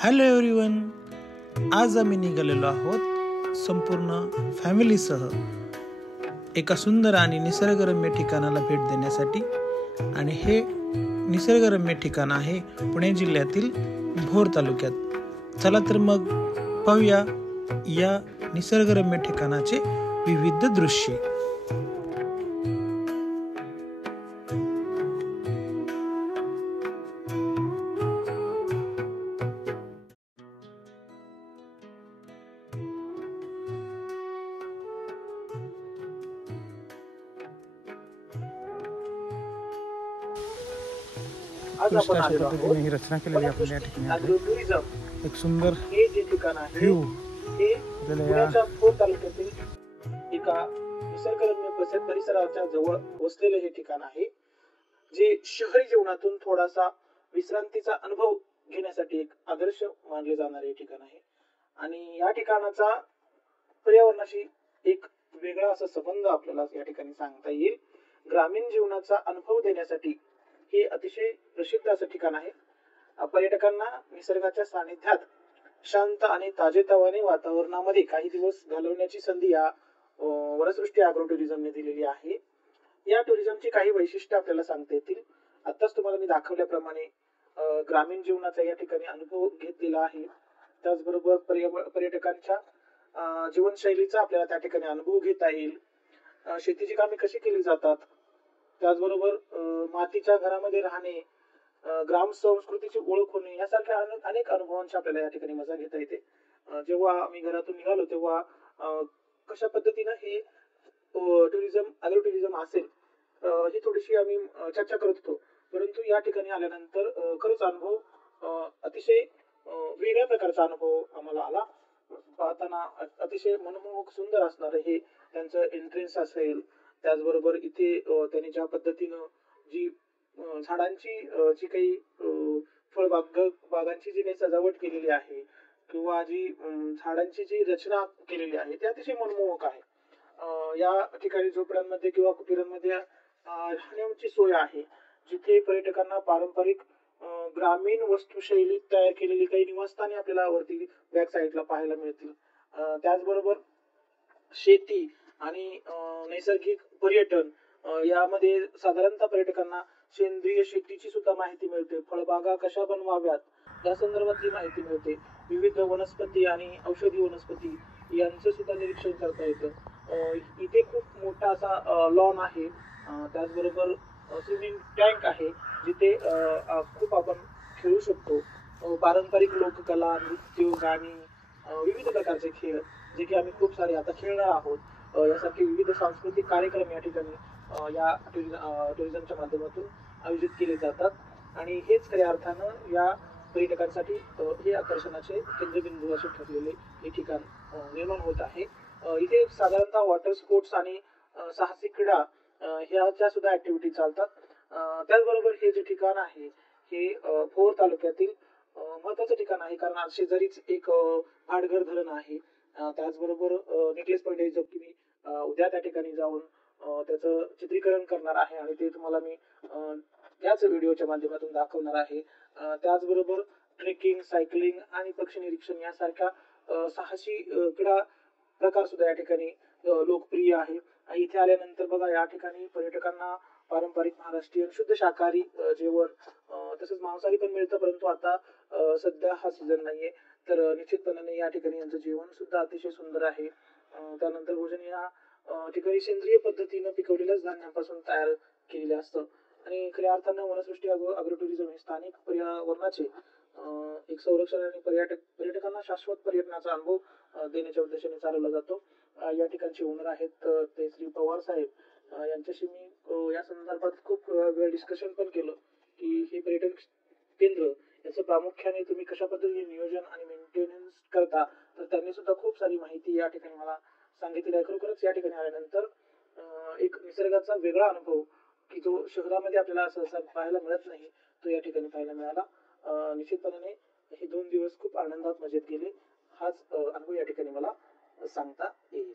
Hello everyone, आज आम्ही निघालेलो आहोत संपूर्ण फॅमिलीसह एका सुंदर आणि निसर्गरम्य ठिकाणाला भेट देण्यासाठी. आणि हे निसर्गरम्य ठिकाण आहे पुणे जिल्ह्यातील भोर तालुक्यात. चला तर मग पाहूया या निसर्गरम्य ठिकाणाचे विविध दृश्ये. उत्कृष्ट अशा पद्धतीने ही रचना केलेली आपल्या या ठिकाणी आहे. एक सुंदर व्ह्यू पुण्याच्या भोर तालुक्यातील एका निसर्गरम्य परिसराच्या जवळ वसलेले हे ठिकाण आहे, जे शहरी जीवनातून थोडासा विश्रांतीचा अनुभव घेण्यासाठी एक आदर्श मानले जाणारे ठिकाण आहे. आणि या ठिकाणाचा पर्यावरणाशी एक वेगळा असा संबंध आपल्याला या ठिकाणी सांगता येईल. ग्रामीण जीवनाचा अनुभव देण्यासाठी हे अतिशय प्रसिद्ध असं ठिकाण आहे. पर्यटकांना निसर्गाच्या सानिध्यात शांत आणि ताजेतवाने वातावरणामध्ये काही दिवस घालवण्याची संधी या वनसृष्टी अॅग्रो टुरिझमने दिलेली आहे. या टुरिझमची काही वैशिष्ट्ये आपल्याला सांगता येतील. आताच तुम्हाला मी दाखवल्याप्रमाणे ग्रामीण जीवनाचा या ठिकाणी अनुभव घेतलेला आहे. त्याचबरोबर पर्यटकांच्या जीवनशैलीचा आपल्याला त्या ठिकाणी अनुभव घेता येईल. शेतीची कामे कशी केली जातात, त्याचबरोबर मातीच्या घरामध्ये राहणे, ग्राम संस्कृतीची ओळख होणे, यासारख्या अनेक अनुभवांची आपल्याला या ठिकाणी मजा घेता येते. जेव्हा आम्ही घरातून निघालो तेव्हा कशा पद्धतीनं हे टुरिझम अॅग्रो टुरिझम असेल ही थोडीशी आम्ही चर्चा करत होतो. परंतु या ठिकाणी आल्यानंतर खरंच अनुभव अतिशय वेगळ्या प्रकारचा अनुभव आम्हाला आला. पाहताना अतिशय मनमोहक सुंदर असणार हे त्यांचं एंट्रन्स असेल, त्याचबरोबर इथे त्यांनी ज्या पद्धतीनं जी झाडांची जी काही बागांची जी काही सजावट केलेली आहे किंवा जी झाडांची जी रचना केलेली आहे ती अतिशय मनमोहक आहे. या ठिकाणी झोपड्यांमध्ये किंवा कुटिरांमध्ये राहण्याची सोय आहे, जिथे पर्यटकांना पारंपरिक ग्रामीण वस्तुशैलीत तयार केलेली काही निवासस्थाने आपल्याला वरती बॅक साईडला पाहायला मिळतील. त्याचबरोबर शेती आणि नैसर्गिक पर्यटन यामध्ये साधारणतः पर्यटकांना सेंद्रिय शेतीची सुद्धा माहिती मिळते, फळबागा कशा बनवाव्यात या संदर्भातली माहिती मिळते, विविध वनस्पती आणि औषधी वनस्पती यांचं सुद्धा निरीक्षण करता येतं. इथे खूप मोठा असा लॉन आहे, त्याचबरोबर स्विमिंग टँक आहे, जिथे खूप आपण खेळू शकतो. पारंपरिक लोककला, नृत्य, गाणी, विविध प्रकारचे खेळ जे की आम्ही खूप सारे आता खेळणार आहोत, यासारखे विविध सांस्कृतिक कार्यक्रम या ठिकाणी या टुरिझमच्या माध्यमातून आयोजित केले जातात. आणि हेच खऱ्या अर्थानं या पर्यटकांसाठी हे आकर्षणाचे केंद्रबिंदू असे ठरलेले हे ठिकाण निर्माण होत आहे. इथे साधारणतः वॉटर स्पोर्ट्स आणि साहसी क्रीडा ह्याच्या सुद्धा ऍक्टिव्हिटी चालतात. त्याचबरोबर हे जे ठिकाण आहे हे भोर तालुक्यातील महत्वाचं ठिकाण आहे, कारण आज शेजारीच एक भाटघर धरण आहे. त्याचबरोबर नेकलेस पॉइंट आहे, जो की मी उद्या त्या ठिकाणी जाऊन त्याचं चित्रीकरण करणार आहे आणि ते तुम्हाला मी याच व्हिडिओच्या माध्यमातून दाखवणार आहे. त्याचबरोबर ट्रेकिंग, सायकलिंग आणि पक्षी निरीक्षण यासारख्या साहसी क्रीडा प्रकार सुद्धा या ठिकाणी लोकप्रिय आहे. इथे आल्यानंतर बघा, या ठिकाणी पर्यटकांना पारंपरिक महाराष्ट्रीयन शुद्ध शाकाहारी जेवण तसंच मांसाहारी पण मिळतं, परंतु आता सध्या हा सीझन नाहीये, तर निश्चितपणाने या ठिकाणी यांचं जेवण सुद्धा अतिशय सुंदर आहे. त्यानंतर भोजन या ठिकाणी सेंद्रिय पद्धतीनं पिकवलेल्याच धान्यांपासून तयार केलेलं असतं. आणि खऱ्या अर्थानं वनसृष्टी अॅग्रो टुरिझम हे स्थानिक पर्यावरणाचे एक संरक्षण आणि पर्यटकांना शाश्वत पर्यटनाचा अनुभव देण्याच्या उद्देशाने चालवला जातो. या ठिकाणचे ओनर आहेत ते श्री पवार साहेब. यांच्याशी मी या संदर्भात खूप वेळ डिस्कशन पण केलं की हे पर्यटन केंद्र याचं प्रामुख्याने तुम्ही कशा पद्धतीने नियोजन आणि मेंटेनन्स करता, तर त्यांनी सुद्धा खूप सारी माहिती या ठिकाणी मला सांगितलेली आहे. खरोखरच या ठिकाणी आल्यानंतर एक निसर्गाचा वेगळा अनुभव की जो शहरामध्ये आपल्याला सहसा पाहायला मिळत नाही, तो या ठिकाणी पाहायला मिळाला. निश्चितपणाने हे 2 दिवस खूप आनंदात मजेत गेले. हाच अनुभव या ठिकाणी मला सांगता येईल.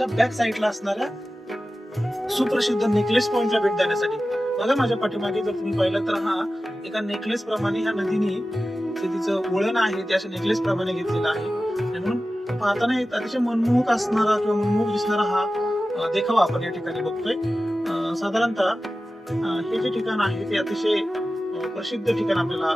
नदीच्या बॅक साईडला असणाऱ्या सुप्रसिद्ध नेकलेस पॉइंटला भेट देण्यासाठी. बघा माझ्या पाठीमागे जर तुम्ही पाहिलं तर हा एका नेकलेस प्रमाणे ह्या नदीने जे तिचं वळण आहे ते अशा नेकलेस प्रमाणे घेतलेलं आहे. आणि म्हणून पाहताना एक अतिशय मनमोहक असणारा किंवा मनमोहक दिसणारा हा देखावा आपण या ठिकाणी बघतोय. साधारणतः हे जे ठिकाण आहे ते अतिशय प्रसिद्ध ठिकाण आपल्याला